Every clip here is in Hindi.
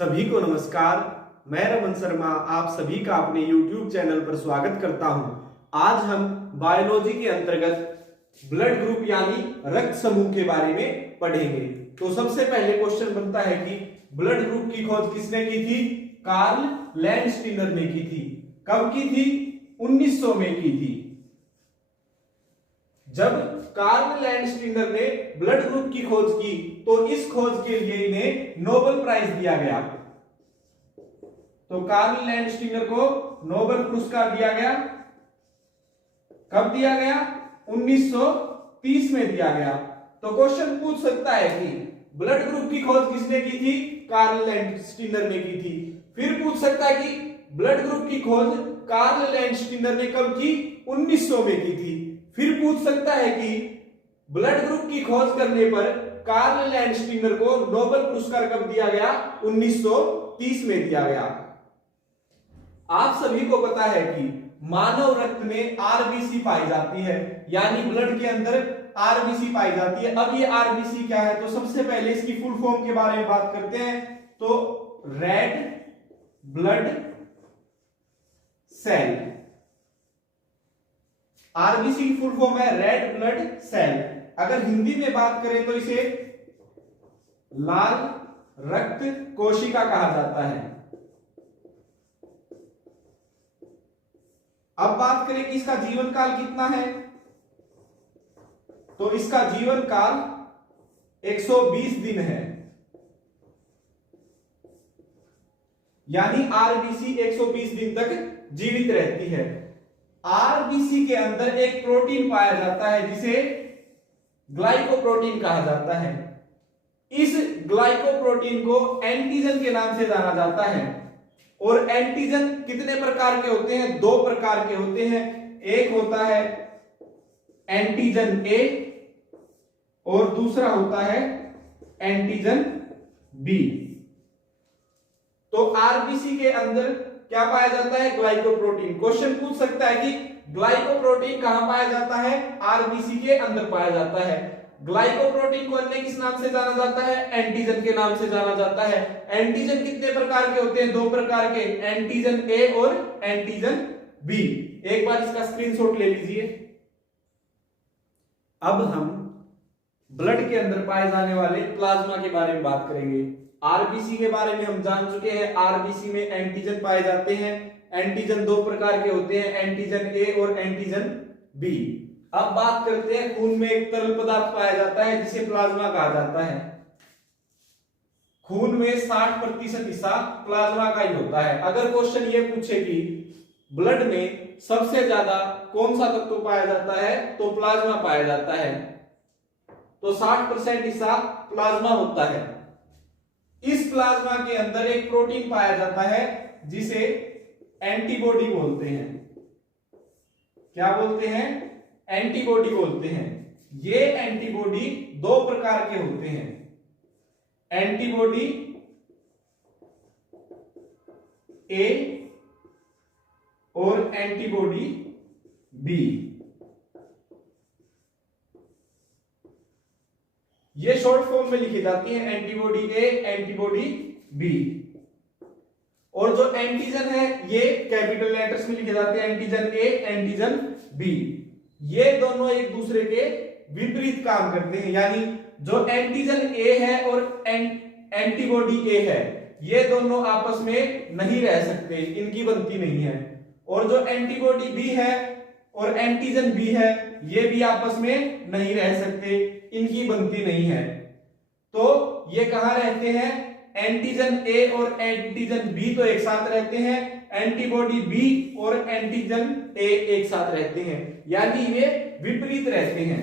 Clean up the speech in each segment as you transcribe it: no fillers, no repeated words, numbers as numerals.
सभी को नमस्कार। मैं रमन शर्मा आप सभी का अपने YouTube चैनल पर स्वागत करता हूं। आज हम बायोलॉजी के अंतर्गत ब्लड ग्रुप यानी रक्त समूह के बारे में पढ़ेंगे। तो सबसे पहले क्वेश्चन बनता है कि ब्लड ग्रुप की खोज किसने की थी? कार्ल लैंडस्टीनर ने की थी। कब की थी? 1900 में की थी। जब कार्ल लैंडस्टीनर ने ब्लड ग्रुप की खोज की तो इस खोज के लिए इन्हें नोबेल प्राइज दिया गया। तो कार्ल लैंडस्टीनर को नोबेल पुरस्कार दिया गया। कब दिया गया? 1930 में दिया गया। तो क्वेश्चन पूछ सकता है कि ब्लड ग्रुप की खोज किसने की थी? कार्ल लैंडस्टीनर ने की थी। फिर पूछ सकता है कि ब्लड ग्रुप की खोज कार्ल लैंडस्टीनर ने कब की? 1900 में की थी। फिर पूछ सकता है कि ब्लड ग्रुप की खोज करने पर कार्ल लैंडस्टीनर को नोबेल पुरस्कार कब दिया गया? 1930 में दिया गया। आप सभी को पता है कि मानव रक्त में आरबीसी पाई जाती है, यानी ब्लड के अंदर आरबीसी पाई जाती है। अब ये आरबीसी क्या है? तो सबसे पहले इसकी फुल फॉर्म के बारे में बात करते हैं। तो रेड ब्लड सेल, आरबीसी की फुल फॉर्म है रेड ब्लड सेल। अगर हिंदी में बात करें तो इसे लाल रक्त कोशिका कहा जाता है। अब बात करें कि इसका जीवन काल कितना है, तो इसका जीवन काल 120 दिन है, यानी आरबीसी 120 दिन तक जीवित रहती है। आरबीसी के अंदर एक प्रोटीन पाया जाता है जिसे ग्लाइकोप्रोटीन कहा जाता है। इस ग्लाइकोप्रोटीन को एंटीजन के नाम से जाना जाता है। और एंटीजन कितने प्रकार के होते हैं? 2 प्रकार के होते हैं। एक होता है एंटीजन ए और दूसरा होता है एंटीजन बी। तो आरबीसी के अंदर क्या पाया जाता है? ग्लाइकोप्रोटीन। क्वेश्चन पूछ सकता है कि ग्लाइकोप्रोटीन कहां पाया जाता है? आरबीसी के अंदर पाया जाता है। ग्लाइकोप्रोटीन को अन्य किस नाम से जाना जाता है? एंटीजन के नाम से जाना जाता है। एंटीजन कितने प्रकार के होते हैं? 2 प्रकार के, एंटीजन ए और एंटीजन बी। एक बार इसका स्क्रीनशॉट ले लीजिए। अब हम ब्लड के अंदर पाए जाने वाले प्लाज्मा के बारे में बात करेंगे। आरबीसी के बारे में हम जान चुके हैं। आरबीसी में एंटीजन पाए जाते हैं। एंटीजन 2 प्रकार के होते हैं, एंटीजन ए और एंटीजन बी। अब बात करते हैं खून में एक तरल पदार्थ पाया जाता है जिसे प्लाज्मा कहा जाता है। खून में 60% हिस्सा प्लाज्मा का ही होता है। अगर क्वेश्चन ये पूछे कि ब्लड में सबसे ज्यादा कौन सा तत्व पाया जाता है, तो प्लाज्मा पाया जाता है। तो 60% हिस्सा प्लाज्मा होता है। इस प्लाज्मा के अंदर एक प्रोटीन पाया जाता है जिसे एंटीबॉडी बोलते हैं। क्या बोलते हैं? एंटीबॉडी बोलते हैं। ये एंटीबॉडी 2 प्रकार के होते हैं, एंटीबॉडी ए और एंटीबॉडी बी। ये शॉर्ट फॉर्म में लिखी जाती है, एंटीबॉडी ए, एंटीबॉडी बी। और जो एंटीजन है ये कैपिटल लेटर्स में लिखे जाते हैं, एंटीजन ए, एंटीजन बी। ये दोनों एक दूसरे के विपरीत काम करते हैं, यानी जो एंटीजन ए है और एंटीबॉडी ए है ये दोनों आपस में नहीं रह सकते, इनकी बनती नहीं है। और जो एंटीबॉडी बी है और एंटीजन बी है ये भी आपस में नहीं रह सकते, इनकी बनती नहीं है। तो ये कहां रहते हैं? एंटीजन ए और एंटीजन बी तो एक साथ रहते हैं, एंटीबॉडी बी और एंटीजन ए एक साथ रहते हैं, यानी वे विपरीत रहते हैं।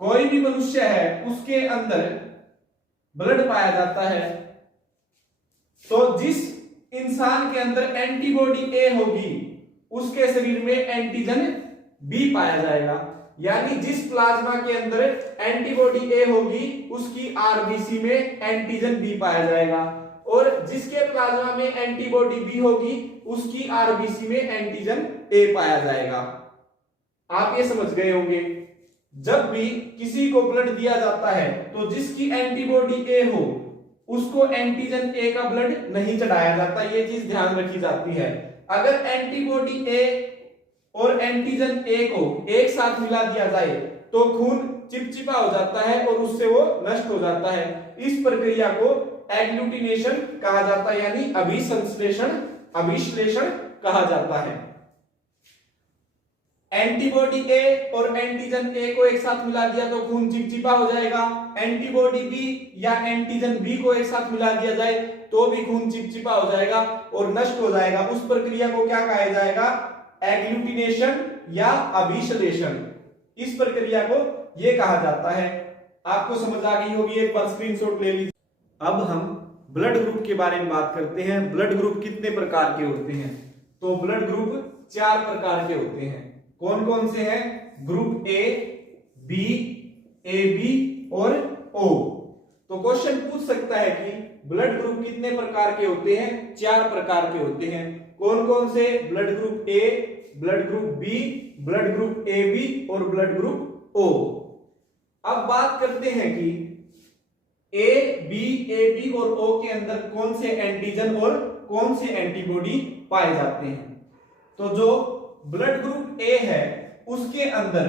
कोई भी मनुष्य है उसके अंदर ब्लड पाया जाता है, तो जिस इंसान के अंदर एंटीबॉडी ए होगी उसके शरीर में एंटीजन बी पाया जाएगा। यानी जिस प्लाज्मा के अंदर एंटीबॉडी ए होगी उसकी आरबीसी में एंटीजन बी पाया जाएगा, और जिसके प्लाज्मा में एंटीबॉडी बी होगी उसकी आरबीसी में एंटीजन ए पाया जाएगा। आप ये समझ गए होंगे। जब भी किसी को ब्लड दिया जाता है तो जिसकी एंटीबॉडी ए हो उसको एंटीजन ए का ब्लड नहीं चढ़ाया जाता, ये चीज ध्यान रखी जाती है। अगर एंटीबॉडी ए और एंटीजन ए को एक साथ मिला दिया जाए तो खून चिपचिपा हो जाता है और उससे वो नष्ट हो जाता है। इस प्रक्रिया को एग्लूटिनेशन कहा जाता है, यानी अभिश्लेषण कहा जाता है। एंटीबॉडी ए और एंटीजन ए को एक साथ मिला दिया तो खून चिपचिपा हो जाएगा। एंटीबॉडी बी या एंटीजन बी को एक साथ मिला दिया जाए तो भी खून चिपचिपा हो जाएगा और नष्ट हो जाएगा। उस प्रक्रिया को क्या कहा जाएगा? एग्लूटिनेशन या अभिश्लेषण। इस प्रक्रिया को यह कहा जाता है। आपको समझ आ गई होगी, एक बार स्क्रीनशॉट ले लीजिए। अब हम ब्लड ग्रुप के बारे में बात करते हैं। ब्लड ग्रुप कितने प्रकार के होते हैं? तो ब्लड ग्रुप 4 प्रकार के होते हैं। कौन कौन से हैं? Group A, B, A B और ओ। तो क्वेश्चन पूछ सकता है कि ब्लड ग्रुप कितने प्रकार के होते हैं? 4 प्रकार के होते हैं। कौन कौन से? Blood group A, blood group B, blood group A B और ब्लड ग्रुप ओ। अब बात करते हैं कि ए बी और ओ के अंदर कौन से एंटीजन और कौन से एंटीबॉडी पाए जाते हैं। तो जो ब्लड ग्रुप ए है उसके अंदर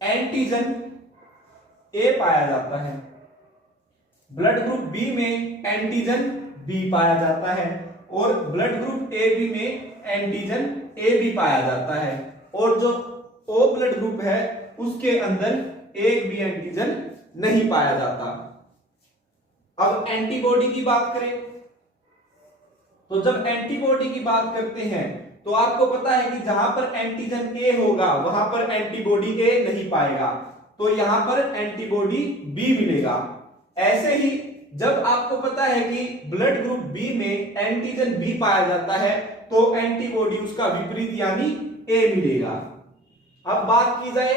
एंटीजन ए पाया जाता है। ब्लड ग्रुप बी में एंटीजन बी पाया जाता है और ब्लड ग्रुप ए बी में एंटीजन ए बी पाया जाता है। और जो ओ ब्लड ग्रुप है उसके अंदर एक भी एंटीजन नहीं पाया जाता। अब एंटीबॉडी की बात करें तो जब एंटीबॉडी की बात करते हैं तो आपको पता है कि जहां पर एंटीजन ए होगा वहां पर एंटीबॉडी ए नहीं पाएगा, तो यहां पर एंटीबॉडी बी मिलेगा। ऐसे ही जब आपको पता है कि ब्लड ग्रुप बी में एंटीजन बी पाया जाता है तो एंटीबॉडी उसका विपरीत यानी ए मिलेगा। अब बात की जाए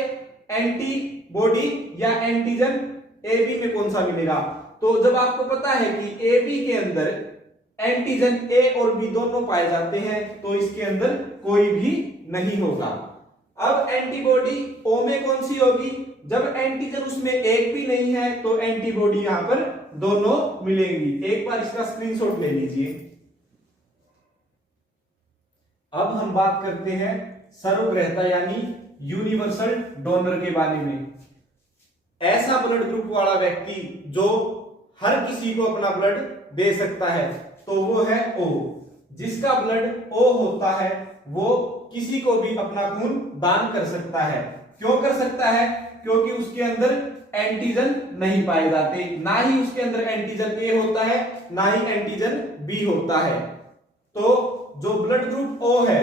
एंटीबॉडी या एंटीजन ए बी में कौन सा मिलेगा, तो जब आपको पता है कि ए बी के अंदर एंटीजन ए और बी दोनों पाए जाते हैं तो इसके अंदर कोई भी नहीं होगा। अब एंटीबॉडी ओ में कौन सी होगी? जब एंटीजन उसमें एक भी नहीं है तो एंटीबॉडी यहां पर दोनों मिलेंगी। एक बार इसका स्क्रीनशॉट ले लीजिए। अब हम बात करते हैं सर्वग्राह्यता यानी यूनिवर्सल डोनर के बारे में। ऐसा ब्लड ग्रुप वाला व्यक्ति जो हर किसी को अपना ब्लड दे सकता है तो वो है ओ। जिसका ब्लड ओ होता है वो किसी को भी अपना खून दान कर सकता है। क्यों कर सकता है? क्योंकि उसके अंदर एंटीजन नहीं पाए जाते, ना ही उसके अंदर एंटीजन ए होता है ना ही एंटीजन बी होता है। तो जो ब्लड ग्रुप ओ है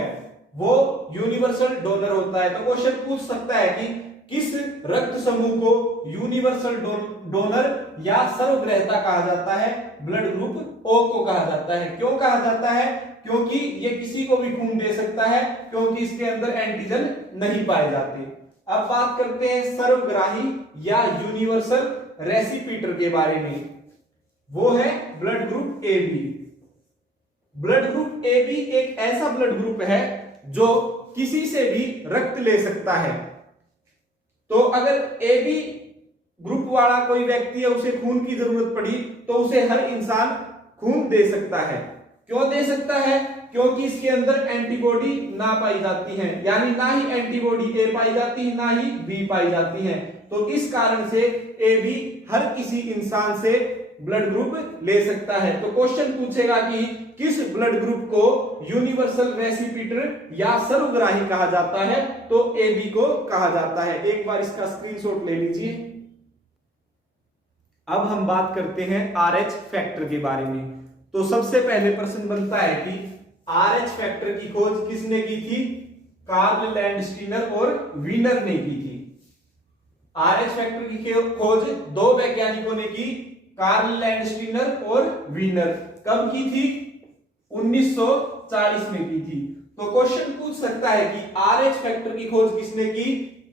वो यूनिवर्सल डोनर होता है। तो क्वेश्चन पूछ सकता है कि किस रक्त समूह को यूनिवर्सल डोनर या सर्वग्राह्यता कहा जाता है? ब्लड ग्रुप ओ को कहा जाता है। क्यों कहा जाता है? क्योंकि ये किसी को भी खून दे सकता है क्योंकि इसके अंदर एंटीजन नहीं पाए जाते। अब बात करते हैं सर्वग्राही या यूनिवर्सल रेसिपिटर के बारे में। वो है blood group A B. Blood group A B एक ऐसा ब्लड ग्रुप है जो किसी से भी रक्त ले सकता है। तो अगर ए बी ग्रुप वाला कोई व्यक्ति है, उसे खून की जरूरत पड़ी तो उसे हर इंसान खून दे सकता है। क्यों दे सकता है? क्योंकि इसके अंदर एंटीबॉडी ना पाई जाती है, यानी ना ही एंटीबॉडी ए पाई जाती है ना ही बी पाई जाती है। तो इस कारण से ए बी हर किसी इंसान से ब्लड ग्रुप ले सकता है। तो क्वेश्चन पूछेगा कि किस ब्लड ग्रुप को यूनिवर्सल रेसिपिटर या सर्वग्राही कहा जाता है? तो ए बी को कहा जाता है। एक बार इसका स्क्रीनशॉट ले लीजिए। अब हम बात करते हैं आरएच फैक्टर के बारे में। तो सबसे पहले प्रश्न बनता है कि आरएच फैक्टर की खोज किसने की थी? कार्ल लैंडस्टीनर और वीनर ने की थी। आरएच फैक्टर की खोज 2 वैज्ञानिकों ने की, कार्ल लैंडस्टीनर और वीनर। कब की थी? 1940 में की थी। तो क्वेश्चन पूछ सकता है कि आरएच फैक्टर की खोज किसने की?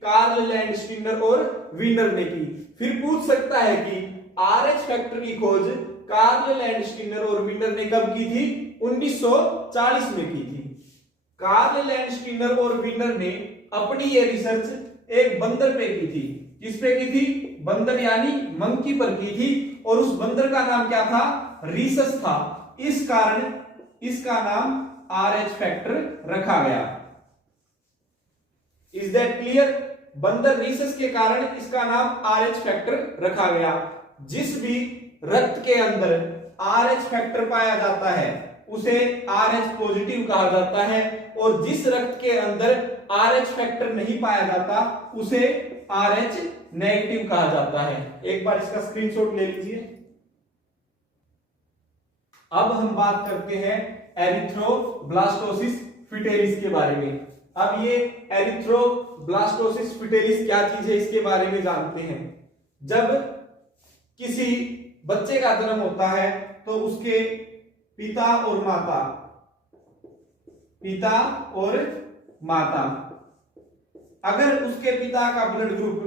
कार्ल लैंडस्टीनर और वीनर ने की। फिर पूछ सकता है कि आरएच फैक्टर की खोज कार्ल लैंडस्टीनर और वीनर ने कब की थी? 1940 में की थी। कार्ल लैंडस्टीनर और वीनर ने अपनी ये रिसर्च एक बंदर पे की थी। किस पे की थी? बंदर यानी मंकी पर की थी। और उस बंदर का नाम क्या था? रीसस था। इस कारण इसका नाम RH फैक्टर रखा गया। Is that clear? बंदर रीसस के कारण इसका नाम RH फैक्टर रखा गया। जिस भी रक्त के अंदर RH फैक्टर पाया जाता है उसे RH पॉजिटिव कहा जाता है, और जिस रक्त के अंदर RH फैक्टर नहीं पाया जाता उसे RH नेगेटिव कहा जाता है। एक बार इसका स्क्रीनशॉट ले लीजिए। अब हम बात करते हैं एरिथ्रोब्लास्टोसिस फिटेलिस के बारे में। अब ये एरिथ्रोब्लास्टोसिस फिटेलिस क्या चीज है इसके बारे में जानते हैं। जब किसी बच्चे का जन्म होता है तो उसके पिता और माता अगर उसके पिता का ब्लड ग्रुप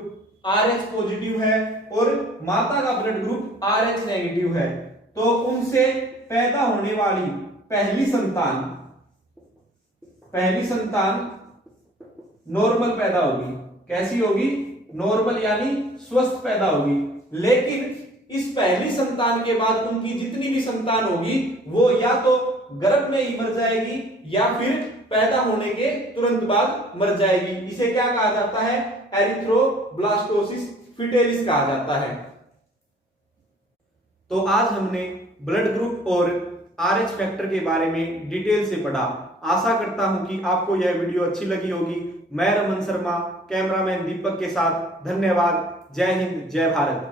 RH पॉजिटिव है और माता का ब्लड ग्रुप RH नेगेटिव है, तो उनसे पैदा होने वाली पहली संतान नॉर्मल पैदा होगी। कैसी होगी? नॉर्मल यानी स्वस्थ पैदा होगी। लेकिन इस पहली संतान के बाद उनकी जितनी भी संतान होगी वो या तो गर्भ में ही मर जाएगी या फिर पैदा होने के तुरंत बाद मर जाएगी। इसे क्या कहा जाता है? एरिथ्रोब्लास्टोसिस फिटेलिस कहा जाता है। तो आज हमने ब्लड ग्रुप और RH फैक्टर के बारे में डिटेल से पढ़ा। आशा करता हूं कि आपको यह वीडियो अच्छी लगी होगी। मैं रमन शर्मा, कैमरामैन दीपक के साथ। धन्यवाद। जय हिंद, जय भारत।